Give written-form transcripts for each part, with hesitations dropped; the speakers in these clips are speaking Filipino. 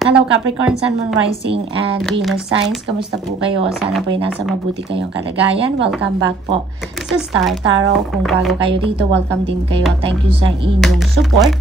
Hello Capricorn, Sun, Moon, Rising, and Venus signs. Kamusta po kayo? Sana po ay nasa mabuti kayong kalagayan. Welcome back po sa Star Tarot. Kung bago kayo dito, welcome din kayo. Thank you sa inyong support.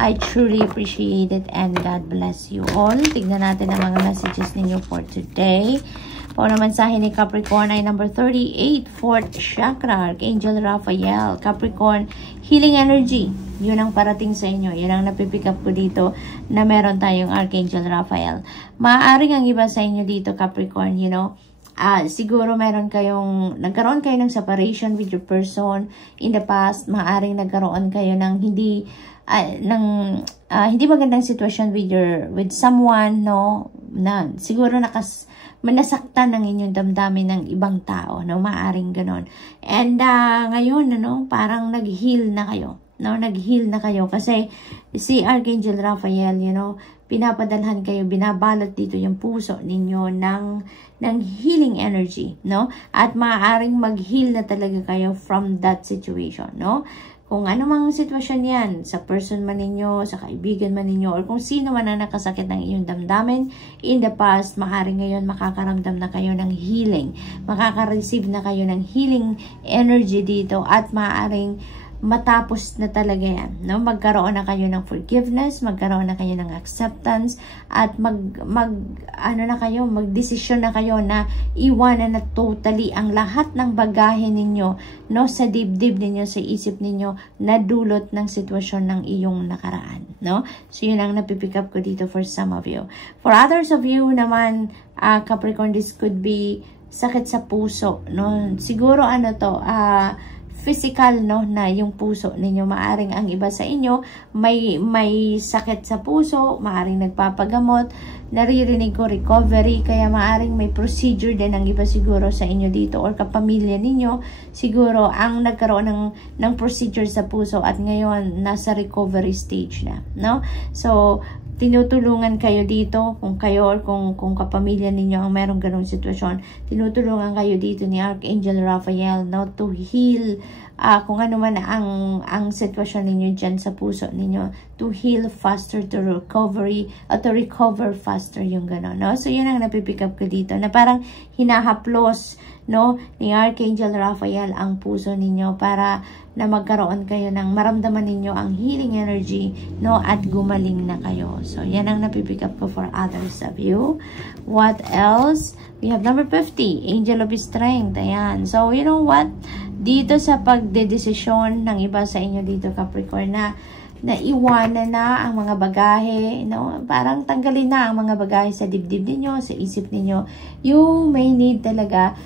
I truly appreciate it and God bless you all. Tignan natin ang mga messages ninyo for today. Po na mensahe ni Capricorn ay number 38, 4th chakra, Archangel Raphael. Capricorn, healing energy. Yun ang parating sa inyo. Yun ang napipick up ko dito na meron tayong Archangel Raphael. Maaaring ang iba sa inyo dito, Capricorn, you know, siguro meron nagkaroon kayo ng separation with your person in the past. Maaaring nagkaroon kayo ng hindi magandang sitwasyon with someone, no, na siguro manasaktan ng inyong damdamin ng ibang tao, no, maaring ganon. And ngayon, ano, parang nag-heal na kayo, no, nag-heal na kayo kasi si Archangel Raphael, you know, pinapadalhan kayo, binabalot dito yung puso ninyo ng healing energy, no, at maaaring mag-heal na talaga kayo from that situation, no. Kung ano mang sitwasyon yan, sa person man ninyo, sa kaibigan man ninyo, or kung sino man na nakasakit ng inyong damdamin in the past, maaaring ngayon makakaramdam na kayo ng healing. Makaka-receive na kayo ng healing energy dito at maaaring matapos na talaga yan, no? Magkaroon na kayo ng forgiveness, magkaroon na kayo ng acceptance, at magdesisyon na kayo na iwanan na totally ang lahat ng bagahe ninyo, no, sa dibdib ninyo, sa isip ninyo, na dulot ng sitwasyon ng iyong nakaraan, no? So, yun ang napipick up ko dito for some of you. For others of you naman, Capricorn, this could be sakit sa puso, no? Siguro physical, no, na yung puso ninyo. Maaring ang iba sa inyo may sakit sa puso, maaring nagpapagamot, naririnig ko recovery, kaya maaring may procedure din ang iba siguro sa inyo dito, or kapamilya ninyo siguro ang nagkaroon ng procedure sa puso at ngayon nasa recovery stage na, no? So tinutulungan kayo dito, kung kayo or kung kapamilya ninyo ang merong ganong sitwasyon, tinutulungan kayo dito ni Archangel Raphael, no, to heal kung ano man ang sitwasyon ninyo dyan sa puso ninyo, to heal faster, to recover faster, yung ganon, no? So yun ang napipick up ko dito, na parang hinahaplos, no, ni Archangel Raphael ang puso ninyo para na magkaroon kayo ng maramdaman ninyo ang healing energy, no, at gumaling na kayo. So yan ang napipick up ko for others of you. What else? We have number 50, Angel of Strength. Ayan. So you know what? Dito sa pagdedesisyon ng iba sa inyo dito, Capricorn, na iwanan na ang mga bagahe, no? Parang tanggalin na ang mga bagahe sa dibdib ninyo, sa isip ninyo. You may need talaga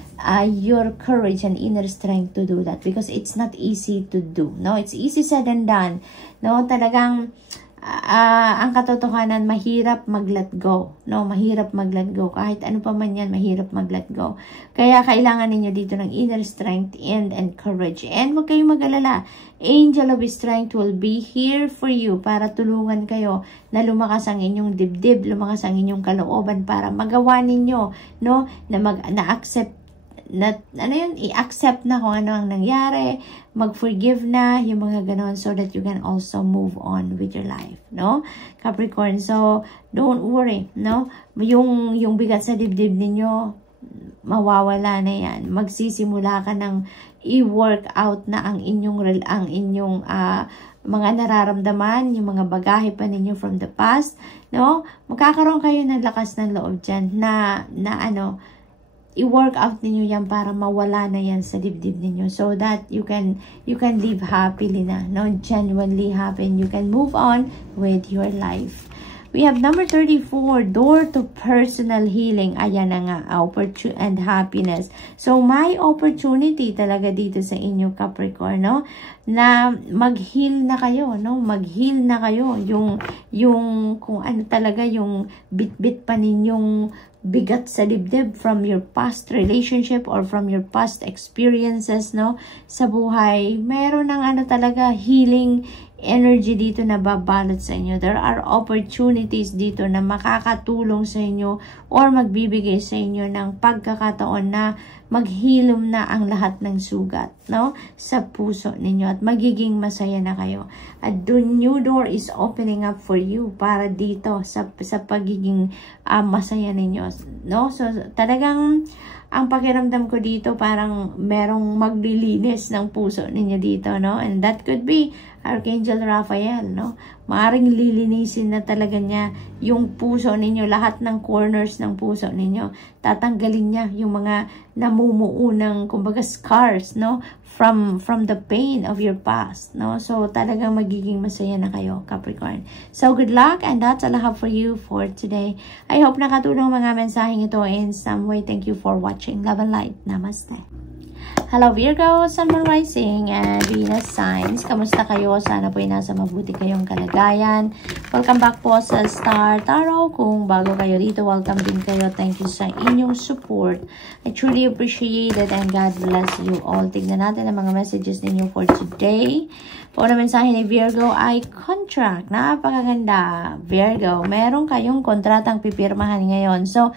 your courage and inner strength to do that, because it's not easy to do, no? It's easy said and done, no? Talagang ang katotohanan, mahirap mag-let go, no? Mahirap mag-let go. Kahit ano pa man yan, mahirap mag-let go. Kaya kailangan ninyo dito ng inner strength and courage. And huwag kayong mag-alala. Angel of Strength will be here for you para tulungan kayo na lumakas ang inyong dibdib, lumakas ang inyong kalooban para magawa ninyo, no? Na-accept i-accept na kung ano ang nangyari, mag-forgive na, yung mga ganon, so that you can also move on with your life, no, Capricorn? So, don't worry, no? Yung bigat sa dibdib ninyo, mawawala na yan. Magsisimula ka ng i-work out na ang inyong mga nararamdaman, yung mga bagahe pa ninyo from the past, no? Magkakaroon kayo ng lakas ng loob dyan na i-work out ninyo yan para mawala na yan sa dibdib ninyo, so that you can live happily na, no? Genuinely happy, and you can move on with your life. We have number 34, door to personal healing. Ayan na nga, opportunity and happiness. So, may opportunity talaga dito sa inyo, Capricorn, no? Na mag-heal na kayo, no? Mag-heal na kayo. Yung kung ano talaga, yung bit-bit pa ninyong bigat sa dibdib from your past relationship or from your past experiences, no? Sa buhay, meron ng talaga healing energy dito na babalot sa inyo. There are opportunities dito na makakatulong sa inyo or magbibigay sa inyo ng pagkakataon na maghilom na ang lahat ng sugat, no, sa puso ninyo at magiging masaya na kayo. At the new door is opening up for you para dito sa pagiging masaya ninyo, no? So talagang ang pakiramdam ko dito parang merong maglilinis ng puso ninyo dito, no? And that could be Archangel Raphael, no? Maaring lilinisin na talaga niya yung puso ninyo, lahat ng corners ng puso ninyo. Tatanggalin niya yung mga namumuunang, kumbaga, scars, no? From the pain of your past, no? So, talagang magiging masaya na kayo, Capricorn. So, good luck, and that's all I have for you for today. I hope nakatulong mga mensaheng ito in some way. Thank you for watching. Love and light. Namaste. Hello Virgo, Sun, Moon, Rising, and Venus signs. Kamusta kayo? Sana po ay nasa mabuti kayong kalagayan. Welcome back po sa Star Tarot. Kung bago kayo dito, welcome din kayo. Thank you sa inyong support. I truly appreciate it and God bless you all. Tignan natin ang mga messages ninyo for today. Una mensahe ni Virgo ay contract. Napakaganda. Virgo, meron kayong kontratang pipirmahan ngayon. So,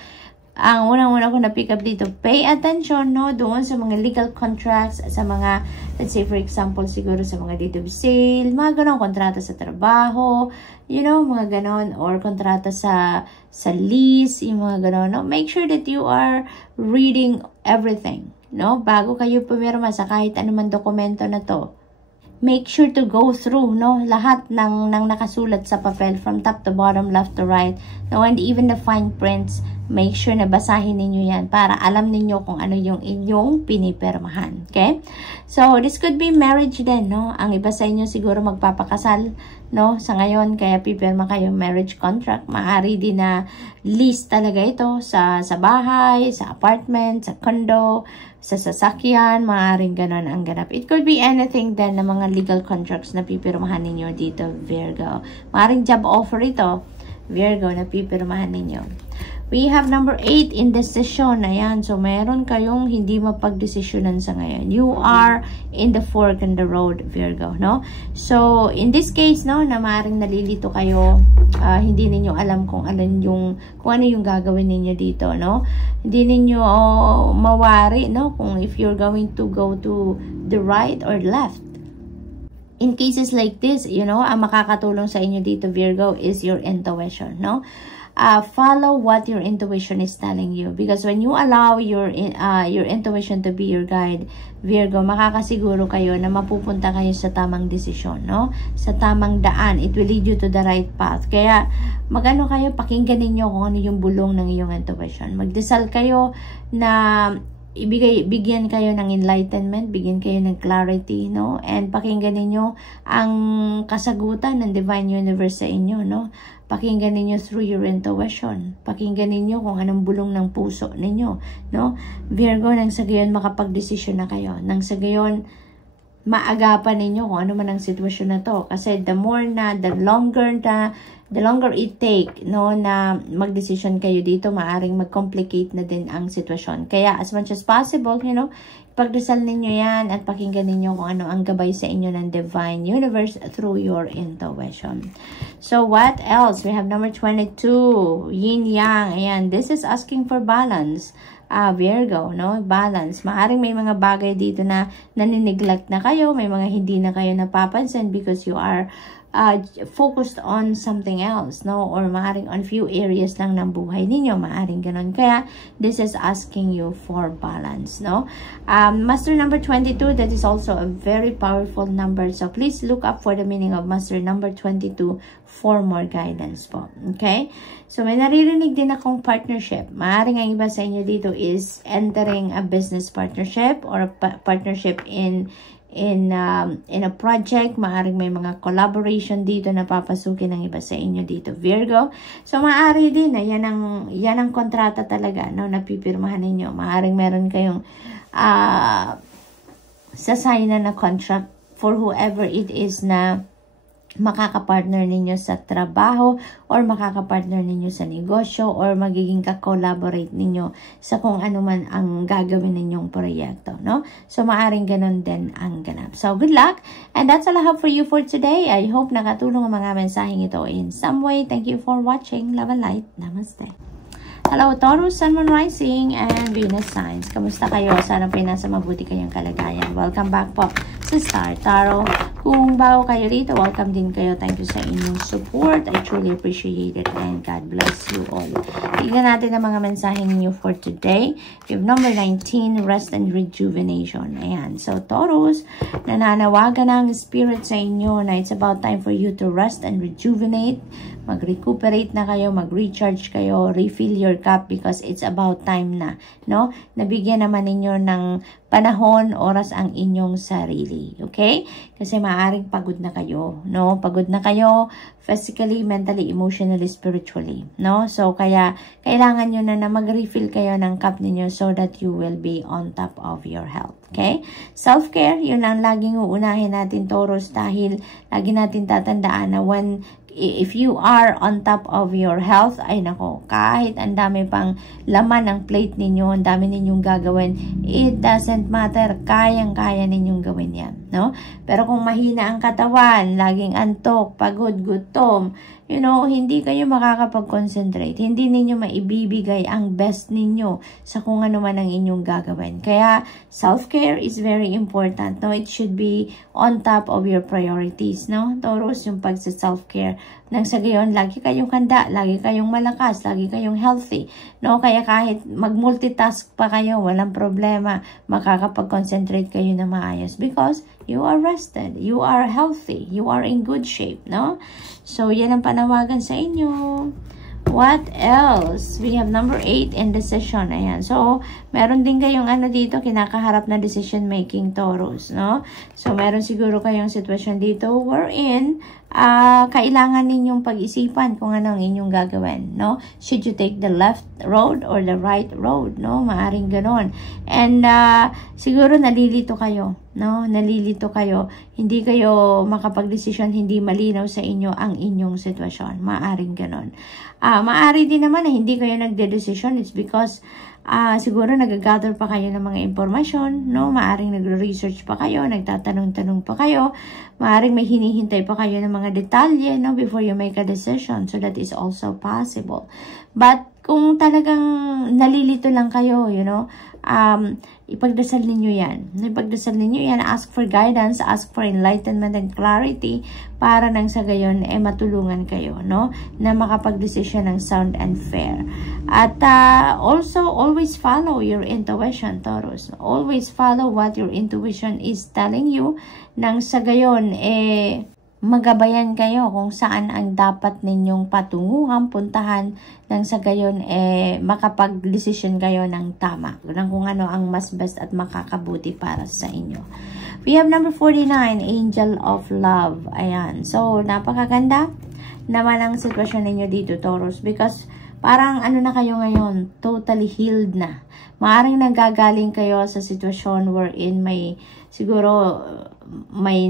ang unang-una ko na-pick up dito, pay attention, no, doon sa mga legal contracts, sa mga, let's say for example, siguro sa mga deed of sale, mga ganon, kontrata sa trabaho, you know, mga ganon, or kontrata sa lease, yung mga ganon, no? Make sure that you are reading everything, no, bago kayo pumirma sa kahit anuman dokumento na to. Make sure to go through, no, lahat ng nakasulat sa papel from top to bottom, left to right, no, and even the fine prints. Make sure na basahin ninyo yan para alam ninyo kung ano yung inyong pinipirmahan. Okay? So, this could be marriage din, no? Ang iba sa inyo siguro magpapakasal, no? Sa ngayon, kaya pipirma kayo marriage contract. Maaari din na lease talaga ito sa bahay, sa apartment, sa condo, sa sasakyan, maaaring ganon ang ganap. It could be anything din na mga legal contracts na pipirmahan ninyo dito, Virgo. Maaaring job offer ito, Virgo, na pipirmahan ninyo. We have number 8, indecision. Ayan, so meron kayong hindi mapagdesisyonan sa ngayon. You are in the fork in the road, Virgo, no? So, in this case, no, na maaaring nalilito kayo, hindi ninyo alam kung ano yung gagawin ninyo dito, no? Hindi ninyo mawari, no, kung if you're going to go to the right or left. In cases like this, you know, ang makakatulong sa inyo dito, Virgo, is your intuition, no? Follow what your intuition is telling you, because when you allow your intuition to be your guide, Virgo, makakasiguro kayo na mapupunta kayo sa tamang desisyon, no? Sa tamang daan. It will lead you to the right path. Kaya magano kayo, pakinggan ninyo kung ano yung bulong ng iyong intuition. Magdasal kayo na bigyan kayo ng enlightenment, bigyan kayo ng clarity, no? And pakinggan ninyo ang kasagutan ng Divine Universe sa inyo, no? Pakinggan ninyo through your intuition. Pakinggan ninyo kung anong bulong ng puso ninyo, no? Virgo, nang sa gayon makapag-desisyon na kayo. Nang sa gayon maagapan ninyo kung ano man ang sitwasyon na to. Kasi the longer it take, no, na mag-decision kayo dito, maaring mag-complicate na din ang sitwasyon. Kaya as much as possible, you know, pagdasal ninyo yan at pakinggan ninyo kung ano ang gabay sa inyo ng Divine Universe through your intuition. So, what else? We have number 22, Yin Yang. Ayan, this is asking for balance. Virgo, no? Balance. Maaring may mga bagay dito na nanineglect na kayo, may mga hindi na kayo napapansin because you are focused on something else, no? Or maaring on few areas lang ng buhay ninyo, maaring ganun. Kaya, this is asking you for balance, no? Master number 22, that is also a very powerful number. So, please look up for the meaning of Master number 22 for more guidance po. Okay? So, may naririnig din akong partnership. Maaring ang iba sa inyo dito is entering a business partnership or a partnership in a project. Maaring may mga collaboration dito na papasukin ng iba sa inyo dito, Virgo. So, maaari din na yan ang kontrata talaga, no, na pipirmahan ninyo. Maaring meron kayong sasaynan na contract for whoever it is na makakapartner ninyo sa trabaho or makakapartner ninyo sa negosyo or magiging ka-collaborate ninyo sa kung ano man ang gagawin ninyong proyekto, no? So, maaring ganun din ang ganap. So, good luck! And that's all I have for you for today. I hope nakatulong ang mga mensaheng ito in some way. Thank you for watching. Love and light. Namaste. Hello, Taurus, Sun, Moon, Rising, and Venus signs. Kamusta kayo? Sana po nasa mabuti kayong kalagayan. Welcome back po sa Star Tarot. Kung bago kayo dito, welcome din kayo. Thank you sa inyong support. I truly appreciate it and God bless you all. Tignan natin ang mga mensahe ninyo for today. We have number 19, Rest and Rejuvenation. Ayan. So, Taurus, nananawagan ang spirit sa inyo na it's about time for you to rest and rejuvenate. Mag-recuperate na kayo, mag-recharge kayo, refill your cup because it's about time na, no? Nabigyan naman ninyo ng panahon, oras ang inyong sarili, okay? Kasi maaaring pagod na kayo, no? Pagod na kayo physically, mentally, emotionally, spiritually, no? So, kaya kailangan nyo na mag-refill kayo ng cup ninyo so that you will be on top of your health, okay? Self-care, yun ang laging uunahin natin, Taurus, dahil lagi natin tatandaan na if you are on top of your health, ay nako, kahit ang dami pang laman ng plate ninyo, ang dami ninyong gagawin, it doesn't matter, kayang-kaya ninyong gawin yan, no? Pero kung mahina ang katawan, laging antok, pagod, gutom, you know, hindi kayo makakapag-concentrate, hindi ninyo maibibigay ang best ninyo sa kung ano man ang inyong gagawin. Kaya, self-care is very important, no? It should be on top of your priorities, no? Taurus, yung pag-self-care. Nang sa gayon, lagi kayong handa, lagi kayong malakas, lagi kayong healthy, no? Kaya kahit mag-multitask pa kayo, walang problema, makakapag-concentrate kayo na maayos because you are rested, you are healthy, you are in good shape, no? So, yan ang panawagan sa inyo. What else? We have number 8, indecision. Ayan. So, meron din kayong ano dito, kinakaharap na decision making, Taurus, no? So, meron siguro kayong sitwasyon dito wherein kailangan ninyong pag-isipan kung ano ang inyong gagawin, no? Should you take the left road or the right road, no? Maaring ganon. And siguro nalilito kayo, no? Nalilito kayo. Hindi kayo makapag-desisyon, hindi malinaw sa inyo ang inyong sitwasyon. Maaring ganon. Maari din naman na hindi kayo nagde-decision. It's because siguro nag-gather pa kayo ng mga impormasyon, no? Maaring nagre-research pa kayo, nagtatanong-tanong pa kayo, maaring may hinihintay pa kayo ng mga detalye, no? Before you make a decision. So that is also possible. But kung talagang nalilito lang kayo, you know, ipagdasal ninyo yan. Ipagdasal ninyo yan, ask for guidance, ask for enlightenment and clarity para nang sa gayon, matulungan kayo, no? Na makapag-desisyon ng sound and fair. At also, always follow your intuition, Taurus. Always follow what your intuition is telling you nang sa gayon, magabayan kayo kung saan ang dapat ninyong patunguhan, puntahan, nang sa gayon, makapag-decision kayo ng tama, ng kung ano ang mas best at makakabuti para sa inyo. We have number 49, Angel of Love. Ayan. So, napakaganda naman ang sitwasyon ninyo dito, Taurus, because parang ano na kayo ngayon, totally healed na. Maaring nagagaling kayo sa sitwasyon wherein may siguro may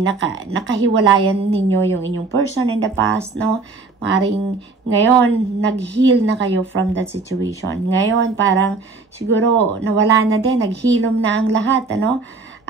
nakahiwalayan ninyo yung inyong person in the past, no? Maaring ngayon, nag-heal na kayo from that situation. Ngayon, parang siguro nawala na din, naghilom na ang lahat, ano?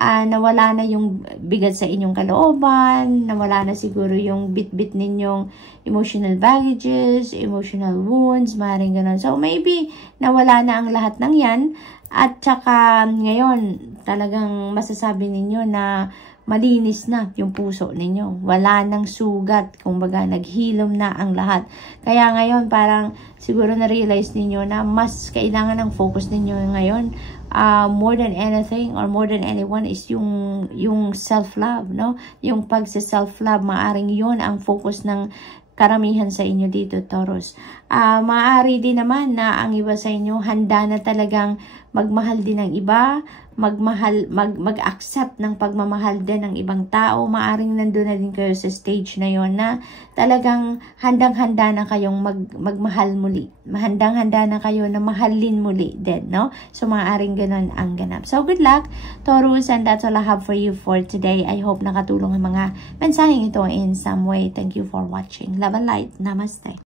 Nawala na yung bigat sa inyong kalooban, nawala na siguro yung bit-bit ninyong emotional baggages, emotional wounds, maaaring ganun. So, maybe nawala na ang lahat ng yan. At saka ngayon, talagang masasabi ninyo na malinis na yung puso ninyo. Wala nang sugat. Kumbaga, naghilom na ang lahat. Kaya ngayon, parang siguro na-realize ninyo na mas kailangan ng focus ninyo ngayon. More than anything or more than anyone is yung self-love, no? Yung pag-self-love, maaring yun ang focus ng karamihan sa inyo dito, Taurus. Maaari din naman na ang iba sa inyo handa na talagang magmahal din ng iba, mag-accept ng pagmamahal din ng ibang tao. Maaring nandun na din kayo sa stage na yon na talagang handang-handa na kayong magmahal muli. Handang-handa na kayo na mahalin muli din, no? So, maaring ganun ang ganap. So, good luck, Taurus, and that's all I have for you for today. I hope nakatulong ang mga mensaheng ito in some way. Thank you for watching. Love and light. Namaste.